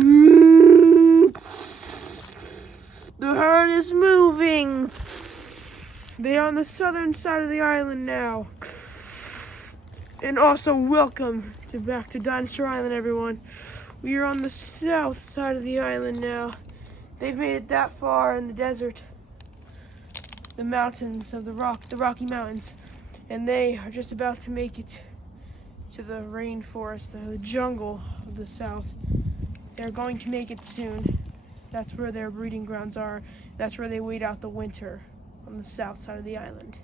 The herd is moving. They are on the southern side of the island now. And also welcome back to Dinosaur Island, everyone. We are on the south side of the island now. They've made it that far in the desert. The mountains of the Rocky Mountains. And they are just about to make it to the rainforest, the jungle of the south. They're going to make it soon. That's where their breeding grounds are. That's where they wait out the winter, on the south side of the island.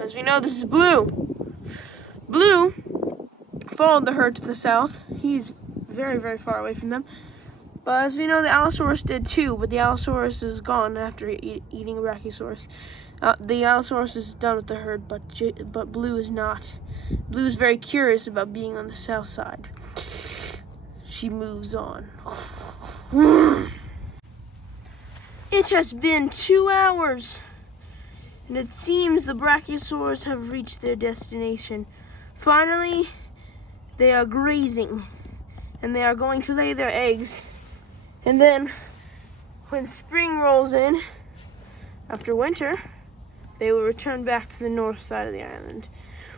As we know, this is Blue. Blue followed the herd to the south. He's very, very far away from them. But as we know, the Allosaurus did too, but the Allosaurus is gone after eating a Brachiosaurus. The Allosaurus is done with the herd, but Blue is not. Blue is very curious about being on the south side. She moves on. It has been 2 hours, and it seems the Brachiosaurs have reached their destination. Finally, they are grazing, and they are going to lay their eggs. And then, when spring rolls in, after winter, they will return back to the north side of the island.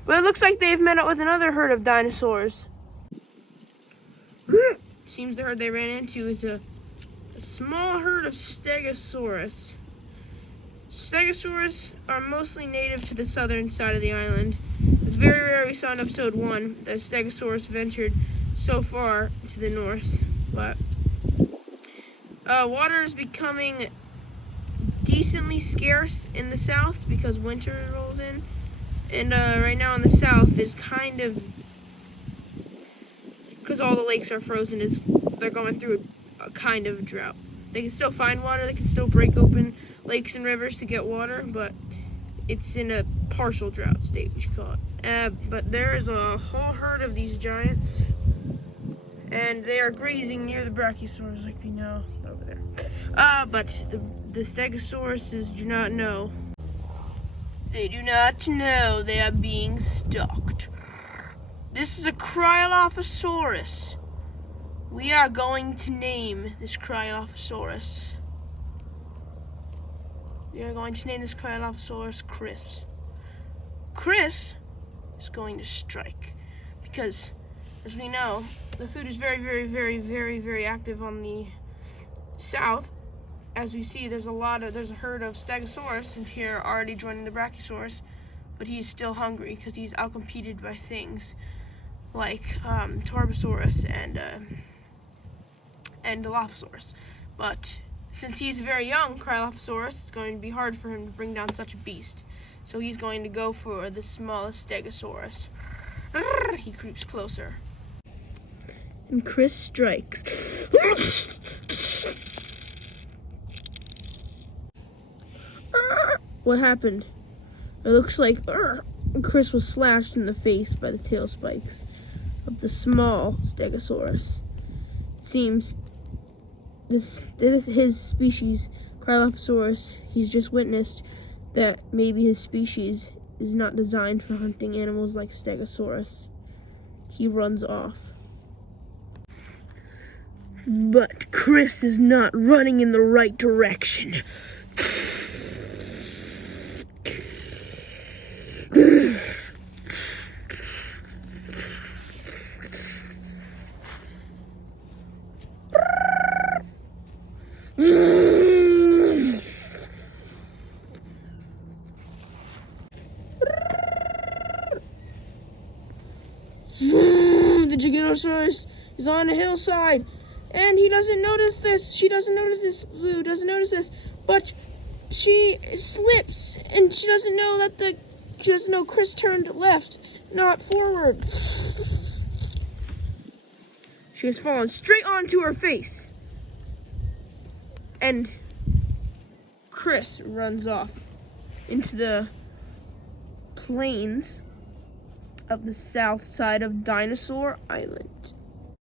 But it looks like they've met up with another herd of dinosaurs. Seems the herd they ran into is a small herd of Stegosaurus. Stegosaurus are mostly native to the southern side of the island. It's very rare we saw in episode 1 that Stegosaurus ventured so far to the north. But water is becoming decently scarce in the south because winter rolls in. And right now in the south is kind of, because all the lakes are frozen, they're going through a kind of drought. They can still find water, they can still break open lakes and rivers to get water, but it's in a partial drought state, we should call it. But there is a whole herd of these giants, and they are grazing near the Brachiosaurs, like we know, over there. But the Stegosauruses do not know. They do not know they are being stalked. This is a Cryolophosaurus. We are going to name this Cryolophosaurus. We are going to name this Cryolophosaurus Chris. Chris is going to strike because, as we know, the food is very, very, very, very, very active on the south. As we see, there's a herd of Stegosaurus in here already joining the Brachiosaurus, but he's still hungry because he's outcompeted by things like Torbosaurus and Dilophosaurus. But since he's very young, Cryolophosaurus, it's going to be hard for him to bring down such a beast. So he's going to go for the smallest Stegosaurus. He creeps closer. And Chris strikes. What happened? It looks like Chris was slashed in the face by the tail spikes of the small Stegosaurus. It seems his species, Cryolophosaurus, he's just witnessed that maybe his species is not designed for hunting animals like Stegosaurus. He runs off. But Chris is not running in the right direction. The Giganosaurus is on a hillside, and he doesn't notice this. She doesn't notice this. Blue doesn't notice this, but she slips, and she doesn't know Chris turned left, not forward. She has fallen straight onto her face, and Chris runs off into the plains of the south side of Dinosaur Island.